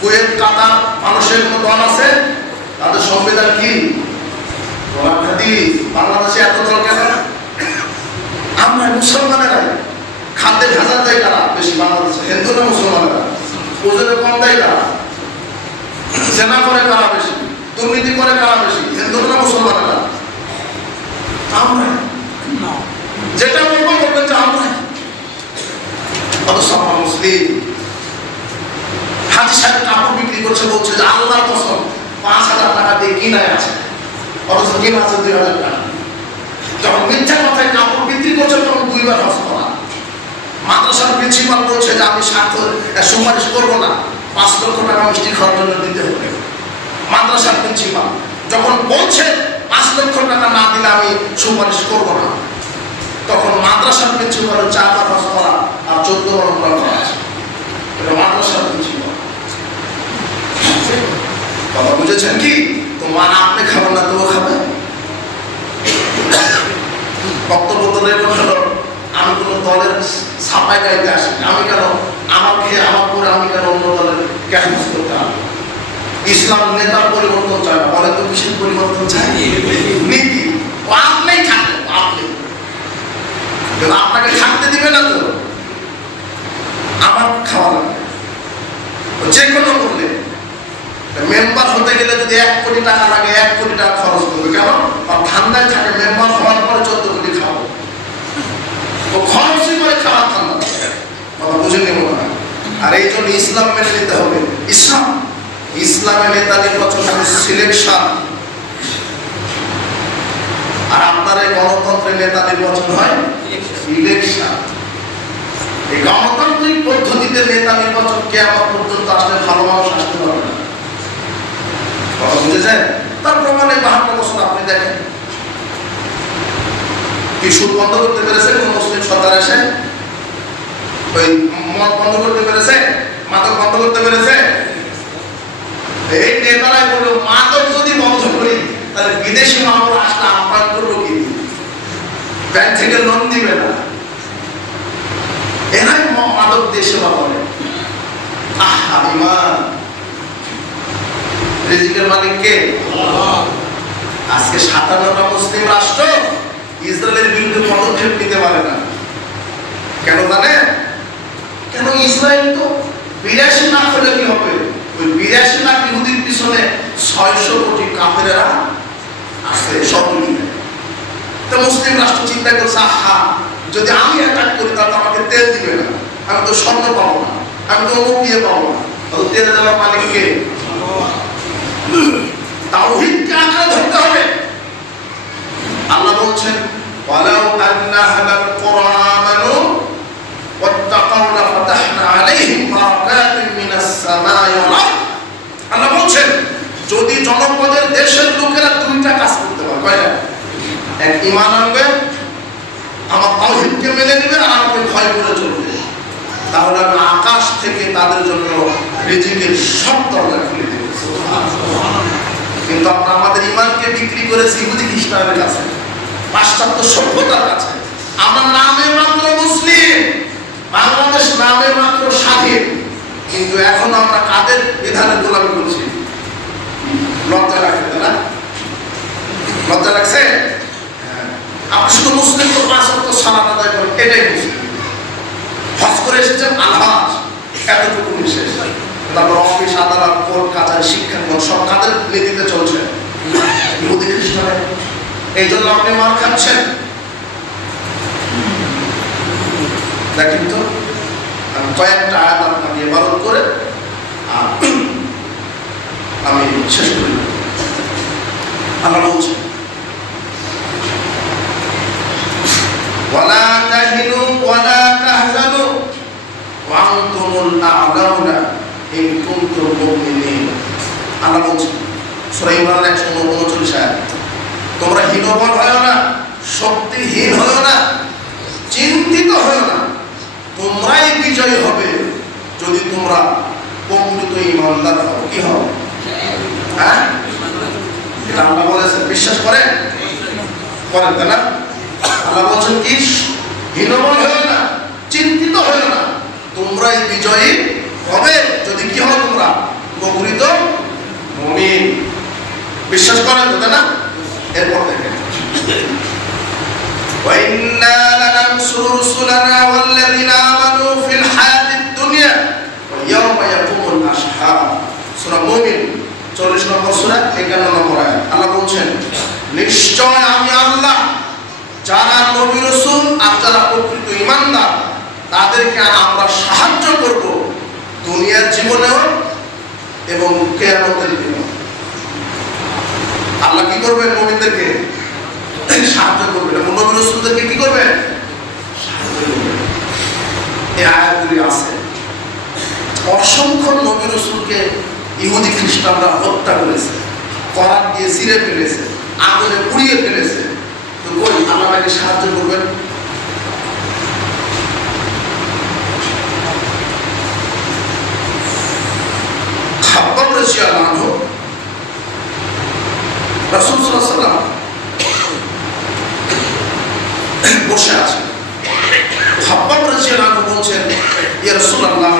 Kuwait কাতার মানুষের কোনো দল আছে? তাদের সংবিধান কি? বাংলাদেশে এত দল কেন? আমরা মুসলমানেরা খাদ্যে ভেজাল দেয় কারা বেশি? বাংলাদেশে হিন্দু না মুসলমানেরা? ওজনে কম দেয় কারা? জেনা করে কারা বেশি? দুর্নীতি করে কারা বেশি? হিন্দু না মুসলমানেরা? আমরা। যেটা বলবো বলবেন যে আমরা। অথচ আমরা মুসলিম। হাজি সাহেব কাপড় বিক্রি করছে, বলছে যে আল্লাহর কসম 5,000 টাকা দিয়ে কিনায় আছে, অথচ কিনা আছে 2,000 টাকা। যখন মিথ্যা কথায় কাপড় বিক্রি করছে তখন 2 বার হজ করা। মাদ্রাসার প্রিন্সিপাল বলছে যে আমি সুপারিশ করবো না, 5 লক্ষ টাকা মিষ্টি খাওয়ার জন্য দিতে হবে। মাদ্রাসার প্রিন্সিপাল যখন বলছে 5 লক্ষ টাকা না দিলে আমি সুপারিশ করবো না, তখন মাদ্রাসার প্রিন্সিপালের 4 বার হজ করা আর 14 বার উমরা করা আছে। এটা মাদ্রাসার প্রিন্সিপাল। বাবা বুঝেছেন কি? তোমার আপনি খাবেন না, তো খাবে। বক্তব্য তো রেকর্ড হলো, আমি কোন দলের ছাপায় গাইতে আসি। আমি কেন আমার খেয়ে আমার পরে আমি কেন অন্য দলের ক্যাম্পাস করতে হবে? ইসলাম নেতার পরিবর্তন চায় না, বলে তো কিসের পরিবর্তন চাই? নীতি। আপনিই থাকবেন, আপনি আপনাকে থাকতে দিবে না তো আমার খাওয়া লাগবে। যে কোনো করলে মেম্বার হতে গেলে যদি 1 কোটি টাকা লাগে, 1 কোটি টাকা খরচ করবে। কেন? আর ঠান্ডায় থাকে, মেম্বার হওয়ার পরে 14 কোটি খাবো, তো খরচই করে খাওয়া ঠান্ডা। কথা বুঝে নেব না। আর এই জন্য ইসলাম মেনে নিতে হবে। ইসলামের নেতা নির্বাচন হবে সিলেকশন, আর আপনার এই গণতন্ত্রের নেতা নির্বাচন হয় ইলেকশন। এই গণতান্ত্রিক পদ্ধতিতে নেতা নির্বাচন কিয়ামত পর্যন্ত আসলে ভালো মানুষ আসতে পারবে না। কথা বুঝেছেন? তার প্রমাণে 52 বছর আপনি দেখেন কি সুদ বন্ধ করতে পেরেছে কোন মুসলিম সরকার এসে? ওই মদ বন্ধ করতে পেরেছে? মাদক বন্ধ করতে পেরেছে? এই নেতারাই বলল মাদক যদি বন্ধ করি তাহলে বিদেশি মামলা আসলে আপনার করবো কি? ব্যাংক থেকে লোন দিবে না। এরাই মাদক দিয়ে সেবা করে। ইমান। রিজিকের মালিক কে? আজকে 57টা মুসলিম রাষ্ট্র ইসরায়েলের বিরুদ্ধে পদক্ষেপ নিতে পারে না। কেন জানেন? কেন? ইসরায়েল তো 82 লাখ হলে কি হবে? ওই 82 লাখ ইহুদির পিছনে 600 কোটি কাফেরেরা আছে সব মিলে। তো মুসলিম রাষ্ট্র চিন্তা করছে, যদি আমি অ্যাটাক করি তাহলে আমাকে তেল দিবে না, আমি তো স্বর্ণ পাবো না, আমি তো অমুক দিয়ে পাবো না। তেল দেওয়ার মালিক কে? তাওহীদকে আঁকড়ে ধরতে হবে। আল্লাহ বলছেন ওয়ালাউ আন্না হাদাল কুরআনানু ওয়াত্তাকাউ লাফাতাহনা আলাইহিম বারাকাতিন মিনাস সামাই ওয়াল আরদ। আল্লাহ বলছেন যদি জনপদের দেশের লোকেরা 2টা কাজ করতে পারে, কয়টা? এক, ঈমান আনবে, আমার তাওহীদকে মেনে নেবে, আর আমাকে ভয় করে চলবে, তাহলে আমি আকাশ থেকে তাদের জন্য রিজিকের সব দরজা খুলে দেব। কিন্তু আমরা আমাদের ঈমানকে বিক্রি করেছি ইহুদি খ্রিস্টানদের কাছে, পাশ্চাত্য সভ্যতার কাছে। আমরা নামে মাত্র মুসলিম, বাংলাদেশ নামে মাত্র স্বাধীন, কিন্তু এখন আমরা কাদের বিধানের গোলামি করছি? লজ্জা লাগছে না? লজ্জা লাগছে? আপনি শুধু মুসলিম তো 5 ওয়াক্ত সালাত আদায় করেন, এটাই মুসলিম। হজ করে এসেছেন আলহাজ, এতটুকু বিশেষ। তারপর অফিস আদালত কোর্ট কাছারি শিক্ষাঙ্গন সব কাদের নীতিতে চলছে? ইহুদি খ্রিস্টানের। এই জন্য আপনি মার খাচ্ছেন। দেখেন তো, আমি কয়েকটা আয়াত আপনাকে ইবারত করে আমি শেষ করি। আল্লাহ বলছেন ওয়ালা তাহিনু ওয়ালা তাহজানু ওয়া আনতুমুল আ'লাউনা ইন কুনতুম মুমিনিন। আল্লাহ বলছেন সূরা ইমরান 139 আয়াত, তোমরা হীনবল হয় না, শক্তিহীন হয় না, চিন্তিত হয় না, তোমরাই বিজয়ী হবে যদি তোমরা প্রকৃত ঈমানদার হও। কি হও? হ্যাঁ, এটা আল্লাহ বলেছেন। বিশ্বাস করেন? করেন তাই না? আল্লাহ বলছেন কি? হীনবল হয় না, চিন্তিত হয় না, তোমরাই বিজয়ী হবে যদি কি হও? তোমরা বিশ্বাস করেন তো না? এরপর দেখেন وَإِنَّا لَنَنصُرُ رُسُلَنَا وَالَّذِينَ آمَنُوا فِي الْحَيَاةِ الدُّنْيَا وَيَوْمَ يَقُومُ الْأَشْهَادُ সূরা মুমিন 40 নম্বর সূরা 51 নম্বর আয়াত। আল্লাহ বলছেন, নিশ্চয় আমি আল্লাহ যারা নবী রাসূল আর যারা প্রকৃত ঈমানদার তাদেরকে আমরা সাহায্য করব দুনিয়ার জীবনেও এবং কিয়ামতের দিনেও। আল্লাহ কি করবেন? মুমিনদেরকে সাহায্য করবেন এবং নবী রাসূলদেরকে কি করবেন? সাহায্য করবেন। এই আয়াতগুলি আছে। অসংখ্য নবী রাসূলকে ইহুদি খ্রিস্টানরা হত্যা করেছে, করাত দিয়ে ছিঁড়ে ফেলেছে, আগুনে পুড়িয়ে ফেলেছে। তো কই আল্লাহ নাকি সাহায্য করবেন? খাব্বাব রাদিয়াল্লাহু আনহু রাসূল সাল্লাল্লাহু আলাইহি ওয়াসাল্লাম বসে আছেন। খাব্বাব রাদিয়াল্লাহু আনহু বলছেন, ইয়া রাসূলুল্লাহ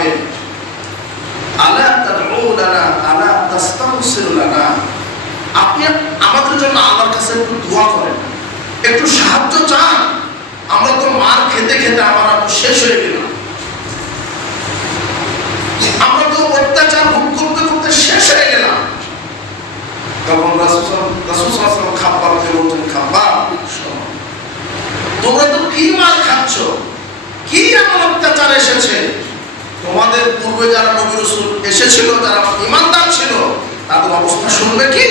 আলা তাদউ লানা আলা তাস্তাগফির লানা, আপনি আমাদের জন্য আল্লাহর কাছে একটু দোয়া করেন, একটু সাহায্য চান। আমরা তো মার খেতে খেতে আমার আপু শেষ হয়ে গেল, আমরা তো অত্যাচার ভোগ করতে করতে শেষ হয়ে গেলাম। তখন রাসূল সাল্লাল্লাহু আলাইহি ওয়াসাল্লাম খাব্বাবকে বলছেন, খাব্বাব তোমরা তো কি মার খাচ্ছ, কি এমন অত্যাচার এসেছে? তোমাদের পূর্বে যারা নবী রাসূল এসেছিল, যারা ঈমানদার ছিল, তাদের অবস্থা শুনবে কি?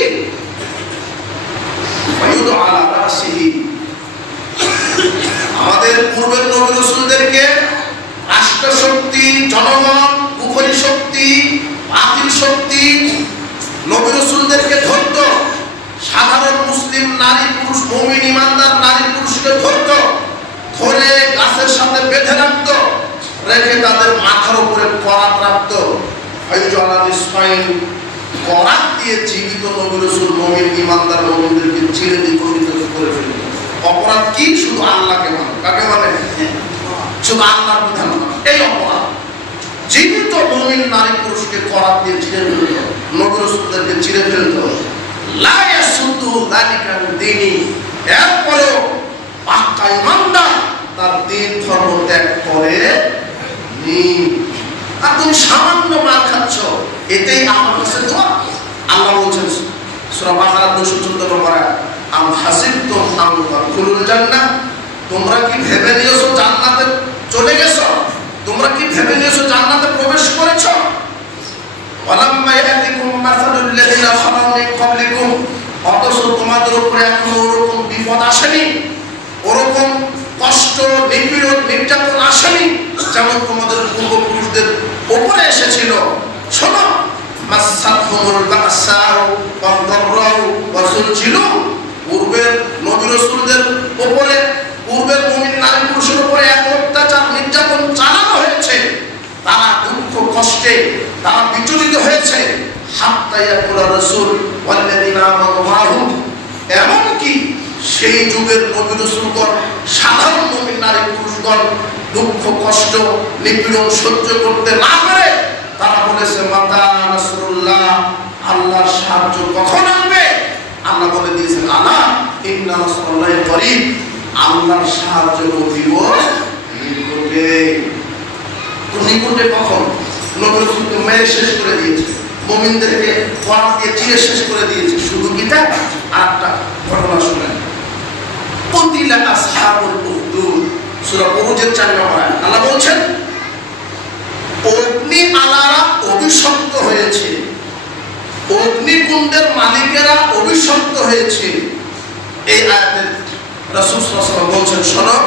আমাদের পূর্বের নবী রাসূলদেরকে রাষ্ট্রশক্তি, জনগণ, কুফরি শক্তি, বাতিল শক্তি নবী রাসূলদেরকে ধরত, সাধারণ মুসলিম নারী পুরুষ, মুমিন ঈমানদার নারী পুরুষকে ধরত, ধরে গাছের সাথে বেঁধে রাখত, রেখে তাদের মাথার উপরে করাত রাখত। করাত দিয়ে জীবিত নবী রাসূল, মুমিন ঈমানদার মুমিনদেরকে ছিঁড়ে দ্বিখণ্ডিত করে ফেলত। অপরাধ কি? শুধু আল্লাহকে মানে। কাকে মানে? শুধু আল্লাহর বিধান মানে। এই অপরাধ জীবিত মুমিন নারী পুরুষকে করাত দিয়ে ছিঁড়ে ফেলত, নবী রাসূলদেরকে ছিঁড়ে ফেলত। লা ইয়াসুদ্দু যালিকা দ্বীনি, এরপরেও পাক্কা ঈমানদার তার দ্বীন ধর্ম ত্যাগ করে নি। আর তুমি সামান্য মার খাচ্ছ, এতেই আমার কাছে দোয়া। আল্লাহ বলছেন সূরা বাকারা 214 নম্বর আয়াত, আম হাসিবতুম আন তাদখুলুল জান্নাহ, তোমরা কি ভেবে নিয়েছো জান্নাতে চলে গেছো? তোমরা কি ভেবে নিয়েছো জান্নাতে প্রবেশ করেছো? ওয়ালাম্মা ইয়াতিকুম মাসালুল লাযিনা খালাউ মিন ক্বাবলিকুম, অথচ তোমাদের উপরে এখনো ওরকম বিপদ আসেনি, ওরকম কষ্ট, নিপীড়ন, নির্যাতন আসেনি যেমন তোমাদের পূর্বপুরুষদের উপরে এসেছিল। শোনো, মাসাতহুমুল বাসাউ ওয়াদ দাররাউ ওয়া যুলজিলু, পূর্বের নবী রাসূলদের উপরে, পূর্বের মুমিন নারী পুরুষের উপরে এত অত্যাচার নির্যাতন চালানো হয়েছে, তারা দুঃখ কষ্টে তারা বিচলিত হয়েছে। হাত্তা ইয়াকুল রাসূল ওয়াল্লাযিনা আমানু মাহু, এমনকি সেই যুগের নবী রাসূলগণ, সাধারণ মুমিন নারী পুরুষগণ দুঃখ কষ্ট নিপীড়ন সহ্য করতে না পারে তারা বলেছে, মাতা নাসরুল্লাহ, আল্লাহর সাহায্য কখন আসবে? আল্লাহ বলে দিয়েছেন, আলা ইন্না নাসরুল্লাহি করিব, আল্লাহর সাহায্য অতীব নিকটে। তো নিকটে কখন? নবী রাসূলকে মেরে শেষ করে দিয়েছে, মুমিনদেরকে করাত দিয়ে চিরে শেষ করে দিয়েছে। শুধু কি তাই? আরেকটা ঘটনা শুনেন। কুতিলা আসহাবুল উখদুদ, সূরা বুরুজের 4 নম্বর আয়াত। আল্লাহ বলছেন, অগ্নি আলারা অভিশপ্ত হয়েছে, অগ্নিকুণ্ডের মালিকেরা অভিশপ্ত হয়েছে। এই আয়াতে রাসূল সাল্লাল্লাহু আলাইহি ওয়াসাল্লাম বলছেন, শোনো,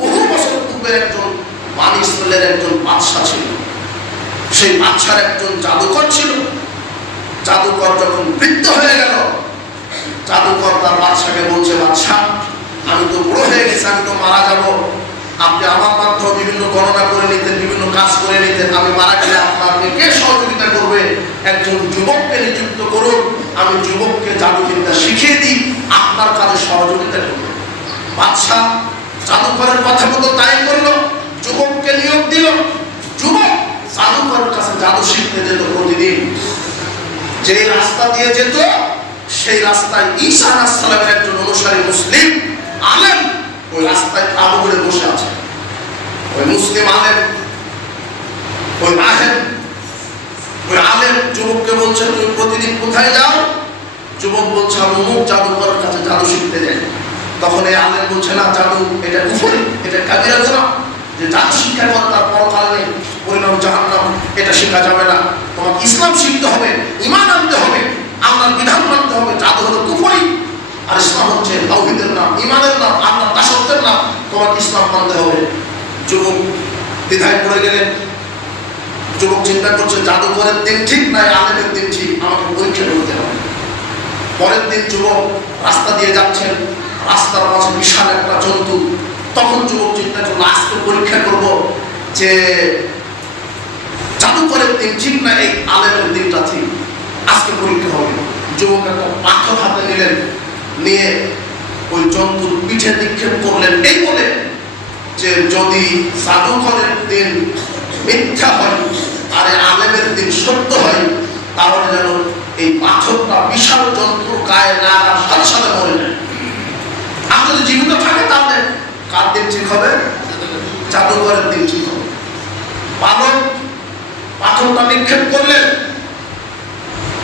বহু বছর পূর্বে একজন বনী ইসরাইলের একজন বাদশা ছিল। সেই বাদশার একজন জাদুকর ছিল। জাদুকর যখন বৃদ্ধ হয়ে গেল, জাদুকর তার বাদশাকে বলছে, বাদশা, আমি তো বড় হয়ে গেছি, আমি তো মারা যাব, আপনি আমার মাধ্যমে বিভিন্ন গণনা করে নিতেন, বিভিন্ন কাজ করে নিতেন, আমি মারা গেলে আপনাকে কে সহযোগিতা করবে? একজন যুবককে নিযুক্ত করুন, আমি যুবককে জাদুবিদ্যা শিখিয়ে দিই, আপনার কাজে সহযোগিতা করবে। বাদশা জাদুকরের কথা মতো তাই করলো, যুবককে নিয়োগ দিল। যুবক জাদুকরের কাছে জাদু শিখতে যেত প্রতিদিন। যে রাস্তা দিয়ে যেত সেই রাস্তায় ঈসা আলাইহিস সালামের একজন অনুসারী মুসলিম আলেম ওই রাস্তায় তাঁবু করে বসে আছে। ওই মুসলিম আলেম ওই আলেম যুবককে বলছে তুমি প্রতিদিন কোথায় যাও? যুবক বলছে আমি অমুক জাদুকরের কাছে জাদু শিখতে যাই। তখন এই আলেম বলছে না, জাদু এটা কুফরি, এটা কাবিরা গুনাহ, যে জাদু শিক্ষা করে তার পরকালে পরিণাম জাহান্নাম, এটা শেখা যাবে না। তোমাকে ইসলাম শিখতে হবে, ঈমান আনতে হবে, আল্লাহর বিধান মানতে হবে। জাদু হলো কুফরি, আর ইসলাম হচ্ছে তাওহীদের নাম, ঈমানের নাম, আল্লাহর দাসত্বের নাম। তোমাকে ইসলাম মানতে হবে। যুবক দ্বিধায় পড়ে গেলেন। যুবক চিন্তা করছে জাদুঘরের দিন ঠিক নাই আলেমের দিন ঠিক, আমাকে পরীক্ষা করতে হবে। পরের দিন যুবক রাস্তা দিয়ে যাচ্ছেন, রাস্তার মাঝে বিশাল একটা জন্তু। তখন যুবক চিন্তা করলো আজকে পরীক্ষা করব যে জাদুঘরের দিন ঠিক না এই আলেমের দিনটা ঠিক, আজকে পরীক্ষা হবে। যুবক একটা পাথর হাতে নিলেন, নিয়ে ওই জন্তুর পিঠে নিক্ষেপ করলেন, এই বলে যে যদি জাদুঘরের দিন মিথ্যা হয় আর আলেমের দিন সত্য হয়, তাহলে যেন এই পাথরটা বিশাল জন্তুর গায়ে লাগার সাথে সাথে মরে যায়। আর যদি জীবিত থাকে তাহলে কার দিন ঠিক হবে? জাদুঘরের দিন ঠিক হবে। বালক পাথরটা নিক্ষেপ করলেন,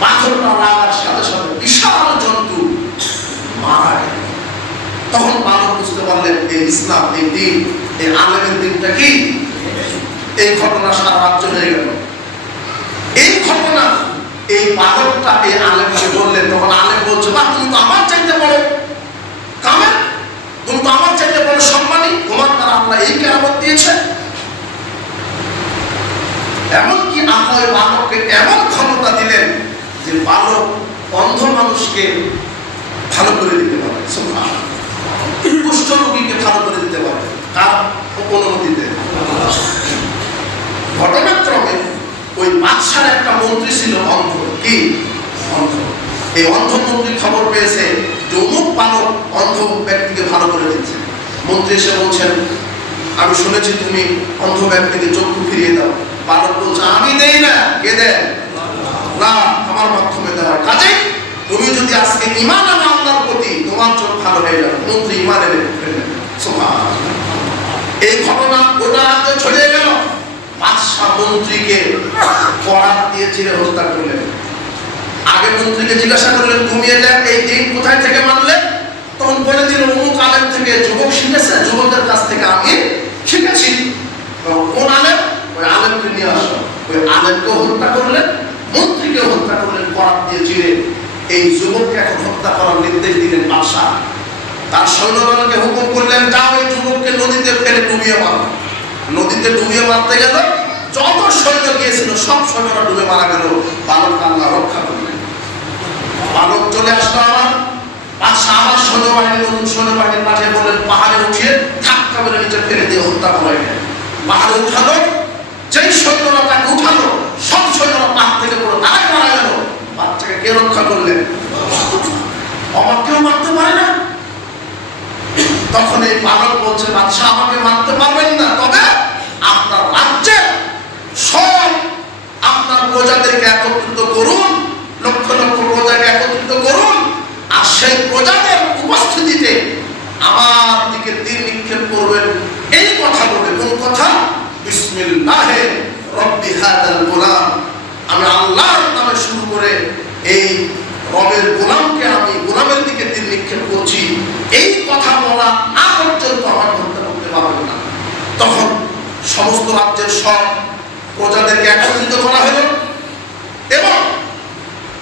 পাথরটা লাগার সাথে সাথে বিশাল জন্তু মারা গেল। তখন বালক বুঝতে পারলেন এই ইসলাম, এই দিন, এই আলেমের দিনটা কি। এই ঘটনা সারা রাজ্য হয়ে গেল। এই ঘটনা এই বালকটা এই আলেমকে বললেন। তখন আলেম বলছে বা তুমি তো আমার চাইতে বড় কামেল, তুমি তো আমার চাইতে বড় সম্মানী, তোমার দ্বারা আল্লাহ এই কেরামত দিয়েছে। এমনকি আল্লাহ ওই বালককে এমন ক্ষমতা দিলেন যে বালক অন্ধ মানুষকে ভালো করে দিতে পারে, কুষ্ঠ রোগীকে ভালো করে দিতে পারে, কার অনুমতিতে। ঘটনাক্রমে ওই বাদশার একটা মন্ত্রী ছিল অন্ধ। কি অন্ধ? এই অন্ধ মন্ত্রী খবর পেয়েছে যে অমুক বালক অন্ধ ব্যক্তিকে ভালো করে দিচ্ছে। মন্ত্রী এসে বলছেন আমি শুনেছি তুমি অন্ধ ব্যক্তিকে চক্ষু ফিরিয়ে দাও। বালক বলছে আমি দেই না, কে দেয়? না, আমার মাধ্যমে দেওয়ার কাজে তুমি যদি আজকে ঈমান আনো আল্লাহর প্রতি, তোমার চোখ ভালো হয়ে যাবে। মন্ত্রী ঈমান এনে সুবহানাল্লাহ। এই ঘটনা গোটা রাজ্যে ছড়িয়ে গেল। বাদশা মন্ত্রীকে করাত দিয়ে চিরে হত্যা করলেন। আগে মন্ত্রীকে জিজ্ঞাসা করলেন তুমি এটা এই দিন কোথায় থেকে মানলে? তখন বলে দিল অমুক আলেম থেকে। যুবক শিখেছে, যুবকদের কাছ থেকে আমি শিখেছি। কোন আলেম? ওই আলেমকে নিয়ে আসো। ওই আলেমকে হত্যা করলেন, মন্ত্রীকে হত্যা করলেন করাত দিয়ে চিরে। এই যুবককে এখন হত্যা করার নির্দেশ দিলেন বাদশা। তার সৈন্যদলকে হুকুম করলেন যাও এই যুবককে নদীতে ফেলে ডুবিয়ে মারো। নদীতে ডুবিয়ে মারতে গেল, যত সৈন্য গিয়েছিল সব সৈন্যরা ডুবে মারা গেল। বালক আল্লাহ রক্ষা করলেন। বালক চলে আসলো আমার বাদশা আমার সৈন্যবাহিনী, নতুন সৈন্যবাহিনী পাঠিয়ে বললেন পাহাড়ে উঠিয়ে ধাক্কা মেরে নিচে ফেলে দিয়ে হত্যা করা গেল। পাহাড়ে উঠালো, যেই সৈন্যরা তাকে উঠালো সব সৈন্যরা পাহাড় থেকে পড়ে তারাই মারা গেল। বাচ্চাকে কে রক্ষা করলেন? আমার কেউ মারতে পারে না। তখন এই বালক বলছে বাদশা আমাকে মারতে পারবেন না, তবে আপনার রাজ্যে সব আপনার প্রজাদেরকে একত্রিত করুন, লক্ষ লক্ষ প্রজাকে একত্রিত করুন, আর সেই প্রজাদের উপস্থিতিতে আমার দিকে তীর নিক্ষেপ করবেন। এই কথা বলে, কোন কথা? বিসমিল্লাহে রব্বি হাদাল গোলাম, আমি আল্লাহর নামে শুরু করে এই রবের গোলামকে আমি গোলামের দিকে তীর নিক্ষেপ করছি, এই কথা বলা না পর্যন্ত আমার হত্যা করতে পারবেন না। তখন সমস্ত রাজ্যের সব প্রজাদেরকে একত্রিত করা হলো এবং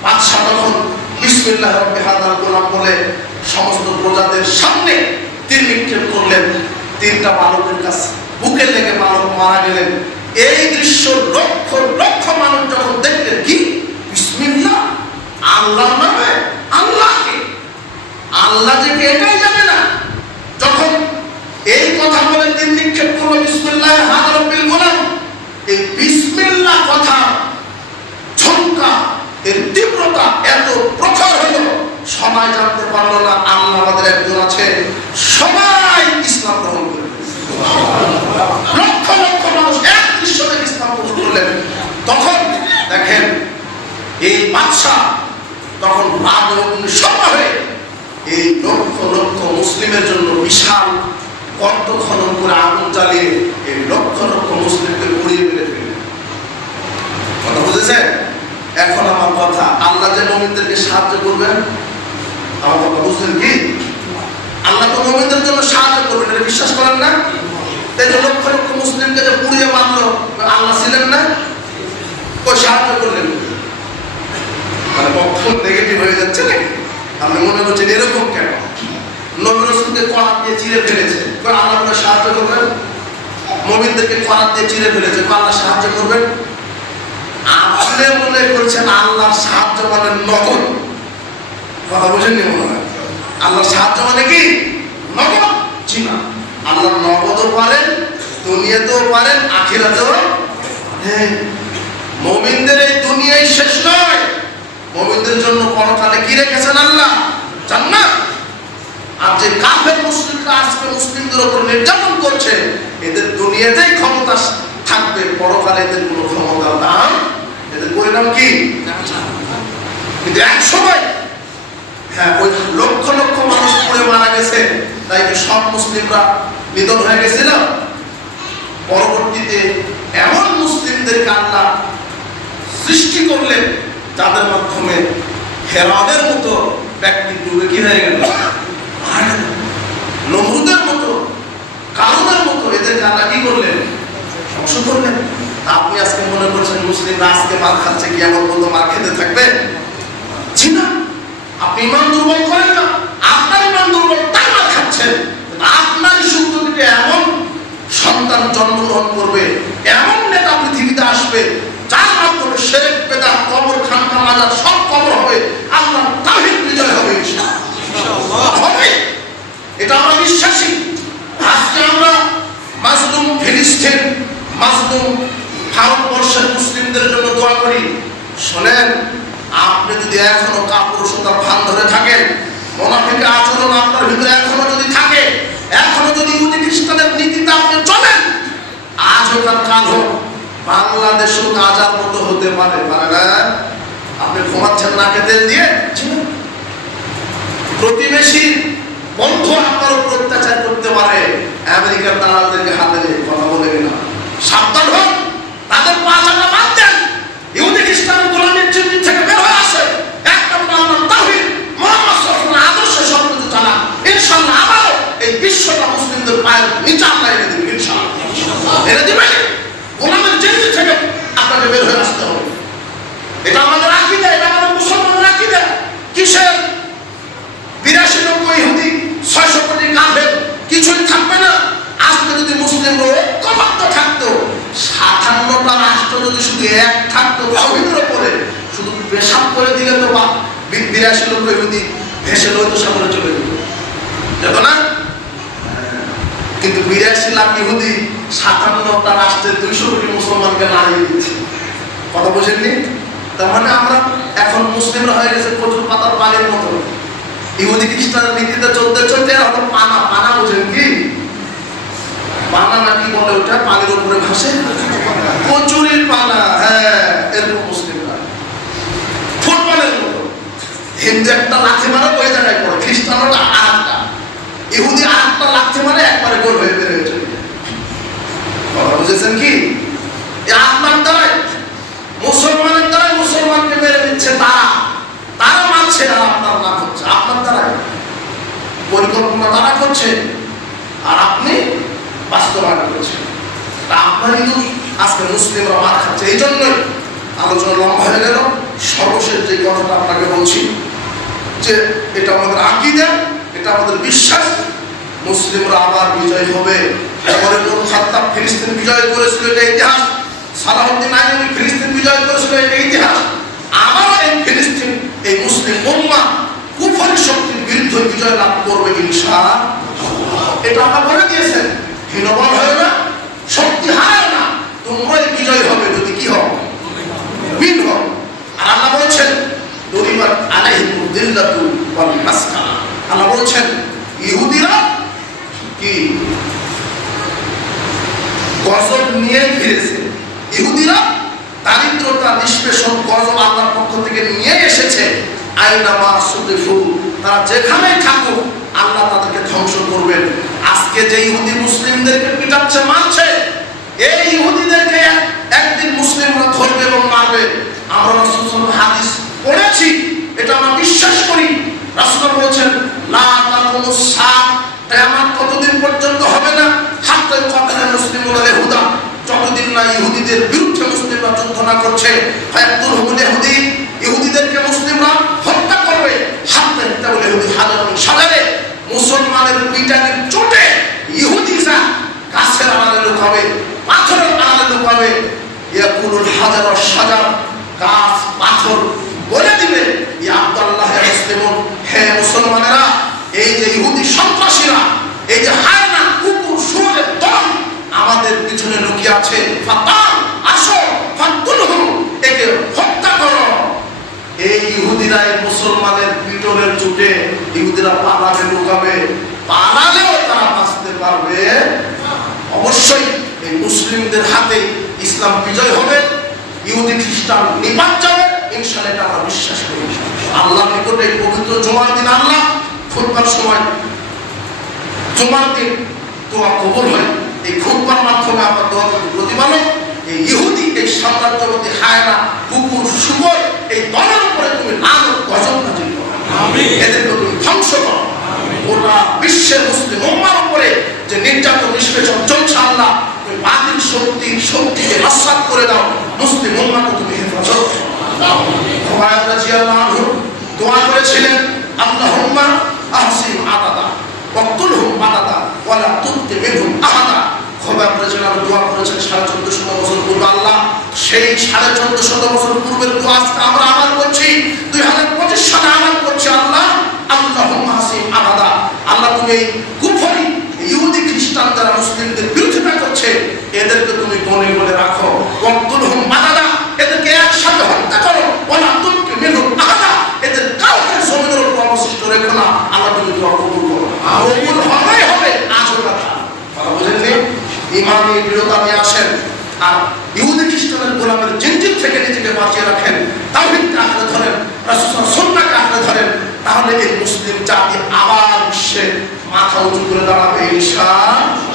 বাদশা তখন বিসমিল্লাহ রব্বি হাদাল গোলাম বলে সমস্ত প্রজাদের সামনে তীর নিক্ষেপ করলেন। তীরটা বালকের কাছে বুকে লেগে বালক মারা গেলেন। এই দৃশ্য লক্ষ লক্ষ মানুষ যখন দেখলেন, কি বিসমিল্লাহ, আল্লাহর নামে, আল্লাহকে, আল্লাহ যে কে এটাই জানে না। যখন এই কথা বলে তীর নিক্ষেপ করলো বিসমিল্লাহ হাদাল রব্বিল গোলাম, এই বিসমিল্লাহ কথা ঝঙ্কা, এর তীব্রতা এত প্রখর হলো সবাই জানতে পারলো না আল্লাহ আমাদের একজন আছে। সবাই ইসলাম গ্রহণ করে লক্ষ লক্ষ মানুষ এক দৃশ্যতে ইসলাম গ্রহণ করলেন। তখন দেখেন এই বাদশা তখন রাগ এবং সভা হয়ে এই লক্ষ লক্ষ মুসলিমের জন্য বিশাল গর্ত খনন করে আগুন জ্বালিয়ে এই লক্ষ লক্ষ মুসলিমকে পুড়িয়ে মেরে ফেলবে। কথা বুঝেছেন? এখন আমার কথা, আল্লাহ যে মুমিনদেরকে সাহায্য করবেন, আমার কথা বুঝলেন কি? আল্লাহ তো মুমিনদের জন্য সাহায্য করবেন, এটা বিশ্বাস করেন না? তাই যে লক্ষ লক্ষ মুসলিমকে যে পুড়িয়ে মারলো, আল্লাহ ছিলেন না? ওই সাহায্য করলেন, মানে বক্তব্য নেগেটিভ হয়ে যাচ্ছে নাকি? আপনি মনে করছেন এরকম কেন? নবী রাসূলকে করাত দিয়ে চিড়ে ফেলেছে, আল্লাহ আপনার সাহায্য করবেন? মুমিনদেরকে করাত দিয়ে চিড়ে ফেলেছে, আল্লাহ সাহায্য করবেন? আপনি মনে করছেন আল্লাহর সাহায্য মানে নগদ। কথা বুঝেননি মনে হয়? আল্লাহর সাহায্য মানে কি নগদ? জি না, আল্লাহ নগদও পারেন, দুনিয়াতেও পারেন, আখিরাতেও। হ্যাঁ, মুমিনদের এই দুনিয়ায় শেষ নয়, মুমিনদের জন্য পরকালে কি রেখেছেন আল্লাহ? জান্নাত। আর যে কাফের মুশরিকরা আজকে মুসলিমদের উপর নির্যাতন করছে, এদের দুনিয়াতেই ক্ষমতা থাকবে, পরকালে এদের কোনো ক্ষমতা নাই। এদের পরিণাম কি? কিন্তু এক সময় হ্যাঁ, ওই লক্ষ লক্ষ মানুষ পুড়ে মারা গেছে, তাই কি সব মুসলিমরা নিধন হয়ে গেছিল? পরবর্তীতে এমন মুসলিমদেরকে আল্লাহ সৃষ্টি করলেন যাদের মাধ্যমে হেরোদের মতো ব্যক্তি ডুবে কি হয়ে গেল, নমরুদের মতো, কারুনের মতো এদেরকে আল্লাহ কি করলেন? ধ্বংস করলেন। আপনি আজকে মনে করছেন মুসলিমরা আজকে মার খাচ্ছে, কি এমন বলতো মার খেতে থাকবে? জি না, আপনি ইমান দুর্বল করেন না, আপনার ইমান দুর্বল তাই মার খাচ্ছেন। আপনার সূত্র থেকে এমন সন্তান জন্মগ্রহণ করবে, এমন নেতা পৃথিবীতে আসবে যার মাধ্যমে শিরক, বিদআত, কবর, খানকা, মাজার সব কবর হবে, আল্লাহর তাওহীদ বিজয় হবে ইনশাআল্লাহ। হবে, এটা আমরা বিশ্বাসী। আজকে আমরা মাজলুম ফিলিস্তিন, মাজলুম ভারতবর্ষের মুসলিমদের জন্য দোয়া করি। শোনেন, আপনি যদি এখনো কাপুরুষতার ভান ধরে থাকেন, মুনাফিকের আচরণ আপনার ভিতরে এখনো যদি থাকে, এখনো যদি ইহুদি খ্রিস্টানের নীতিতে আপনি চলেন, আজ হোক আর কাল হোক বাংলাদেশও গাজার মতো হতে পারে, পারে না? আপনি ঘুমাচ্ছেন নাকে তেল দিয়ে, প্রতিবেশী বন্ধু আপনার উপর অত্যাচার করতে পারে, আমেরিকার দালালদেরকে হাতে নিয়ে কথা বলে গেলাম, সাবধান হন, তাদের পাঁচাটা বাদ দেন, ইহুদি খ্রিস্টান গোলামীর চিহ্ন থেকে বের হয়ে আসে, একটা আল্লাহর তাওহীদ, মুহাম্মদ সাল্লাল্লাহু আলাইহি আদর্শে সব কিছু চালান, ইনশাআল্লাহ আবারও এই বিশ্বটা মুসলিমদের পায়ের নিচে আল্লাহ এনে দিবেন, ইনশাআল্লাহ এনে দিবেন। গোলামের চিহ্ন থেকে আপনাকে বের হয়ে আসতে হবে। এটা আমাদের আকীদা, এটা আমাদের মুসলমানের আকীদা। কিসের 82 লক্ষ ইহুদি, 600 কোটি কাফের, কিছুই থাকবে না। আজকে যদি মুসলিমরা ঐক্যবদ্ধ থাকতো, 57টা রাষ্ট্র যদি শুধু এক থাকতো তাওহীদের উপরে, শুধু পেশাব করে দিলে তো 82 লক্ষ ইহুদি ভেসে লোহিত সাগরে চলে যেত না? কিন্তু 82 লাখ ইহুদি 57টা রাষ্ট্রের 200 কোটি মুসলমানকে নাড়িয়ে দিচ্ছে। কথা বুঝেননি? তার মানে আমরা এখন মুসলিমরা হয়ে গেছে কচুর পাতার পানির মতো, ইহুদি খ্রিস্টানের নীতিতে চলতে চলতে হয়তো পানা, পানা বুঝেন কি? পানা নাকি বলে ওটা, পানির উপরে ভাসে, কচুরির পানা। হ্যাঁ, এরকম মুসলিমরা ফুটবলের মতো, হিন্দু একটা লাথি মারে ওই জায়গায় পড়ে, খ্রিস্টানরা আরেকটা, ইহুদি আরেকটা লাথি মারে একবারে গোল হয়ে বের হয়ে চলে যায়। কথা বুঝেছেন কি? আপনার দ্বারাই, মুসলমানের দ্বারাই মুসলমানকে মেরে দিচ্ছে তারা মানছে, আর আপনার নাম হচ্ছে, আপনার দ্বারাই পরিকল্পনা তারা করছে আর আপনি বাস্তবায়ন করছেন। তা আপনার কিন্তু আজকে মুসলিমরা মার খাচ্ছে। এই জন্যই আলোচনা লম্বা হয়ে গেল। সর্বশেষ যে কথাটা আপনাকে বলছি, যে এটা আমাদের আকীদা, এটা আমাদের বিশ্বাস, মুসলিমরা আবার বিজয় হবে। এবারে কোন খাত্তাব ফিলিস্তিন বিজয় করেছিল, এটা ইতিহাস। সালাউদ্দিন আইয়ুবী ফিলিস্তিন বিজয় করেছিল, এটা ইতিহাস। আবার এই ফিলিস্তিন, এই মুসলিম উম্মাহ কুফরি শক্তির বিরুদ্ধে বিজয় লাভ করবে ইনশাআল্লাহ। এটা আল্লাহ বলে দিয়েছেন। হীনবল হয় না, শক্তি হারায় না, তোমরাই বিজয় হবে যদি কি হও, মুমিন হও। আর আল্লাহ বলছেন দরিবাত আলাইহিমুদ দিল্লাতু ওয়াল মাসকানা। আল্লাহ বলছেন ইহুদিরা কি গজব নিয়ে ফিরেছে, ইহুদিরা দারিদ্রতা, নিষ্পেষণ, গজব আল্লাহর পক্ষ থেকে নিয়ে এসেছে। আইনামা সুতিফু, তারা যেখানেই থাকুক আল্লাহ তাদেরকে ধ্বংস করবেন। আজকে যে ইহুদি মুসলিমদেরকে পিটাচ্ছে, মারছে, এই ইহুদিদেরকে একদিন মুসলিমরা ধরবে এবং মারবে। আমরা রাসূলুল্লাহ হাদিস পড়েছি, এটা আমরা বিশ্বাস করি। রাসূল বলেছেন লা তাকুমুস সাআহ, কিয়ামত কতদিন পর্যন্ত হবে না, হাত্তা ইউকাতিলুল মুসলিমুনা ইহুদা, যতদিন না ইহুদিদের বিরুদ্ধে মুসলিমরা যুদ্ধ না করছে। ফায়াতুলহুল ইহুদি, ইহুদিদেরকে মুসলিমরা হত্যা করবে। হাত্তা ইউকাতিলুল ইহুদি হাজারুন শাজারে, মুসলমানের পিটানির চোটে ইহুদিরা গাছের আড়ালে লুকাবে, পাথরের আড়ালে লুকাবে। ইয়াকুলুল হাজার ওয়াশ শাজার, গাছ পাথর বলে দিবে ইয়া আব্দুল্লাহ ইয়া মুসলিমুন, হে মুসলমানেরা, এই যে ইহুদি সন্ত্রাসীরা, এই যে হায়না কুকুর শুয়োরের দল আমাদের পিছনে লুকিয়ে আছে, ফাতান আসো ফাতুলহু, একে হত্যা করো। এই ইহুদিরা এই মুসলমানের পিটনের চোটে ইহুদিরা পালাবে, লুকাবে, পালালেও তারা বাঁচতে পারবে। অবশ্যই এই মুসলিমদের হাতে ইসলাম বিজয় হবে, ইহুদি খ্রিস্টান নিপাত যাবে, ইনশাআল্লাহ এটা আমরা বিশ্বাস করি। আল্লাহর নিকটে এই পবিত্র জুমার দিন আল্লাহ খুতবার সময়, জুমার দিন দোয়া কবুল হয়। এই খুতবার মাধ্যমে আমরা দোয়া করি, প্রতিপালক এই ইহুদি, এই সাম্রাজ্যবাদী হায়না কুকুর শুয়োর এই দলের উপরে তুমি লানত গজব নাযিল করো, আমিন, এদেরকে তুমি ধ্বংস করো। গোটা বিশ্বের মুসলিম উম্মার উপরে যে নির্যাতন নিষ্পেষণ চলছে, আল্লাহ তুমি বাতিল শক্তিকে নস্যাৎ করে দাও, মুসলিম উম্মাকে তুমি হেফাজত দাও। খুবাইব রাদিয়াল্লাহু আনহু দোয়া করেছিলেন, আল্লাহুম্মা আহসিন আদাদা ওয়াকতুলহুম আদাদা ওয়ালা তুবকি মিনহুম আহাদা। খুবাইব রাদিয়াল্লাহু আনহু দোয়া করেছেন 1450 বছর পূর্বে। আল্লাহ সেই 1450 বছর পূর্বের দোয়া আজকে আমরা আমল করছি, 2025 সালে আমল করছি। আল্লাহ আল্লাহুম্মা আহসিন আদাদা, আল্লাহ তুমি এই কুফরি ইহুদি খ্রিস্টান যারা মুসলিমদের বিরোধিতা করছে এদেরকে তুমি গনে গনে রাখো। ওয়াকতুলহুম আদাদা, এদেরকে একসাথে হত্যা করো। ওয়ালা তুবকি মিনহুম আহাদা, এদের কাউকে জমিনের উপর অবশিষ্ট রেখো না। আল্লাহ তুমি দোয়া কবুল করো, কবুল হবেই হবে। আসল কথা বুঝেননি, ইমানি দৃঢ়তা নিয়ে আসেন আর ইহুদি খ্রিস্টানের গোলামের জিনজির থেকে নিজেকে বাঁচিয়ে রাখেন, তাওহীদকে আঁকড়ে ধরেন, রাসূলুল্লাহ সুন্নাহকে আঁকড়ে ধরেন, তাহলে এই মুসলিম জাতি আবার বিশ্বে মাথা উঁচু করে দাঁড়াবে ইনশাআল্লাহ।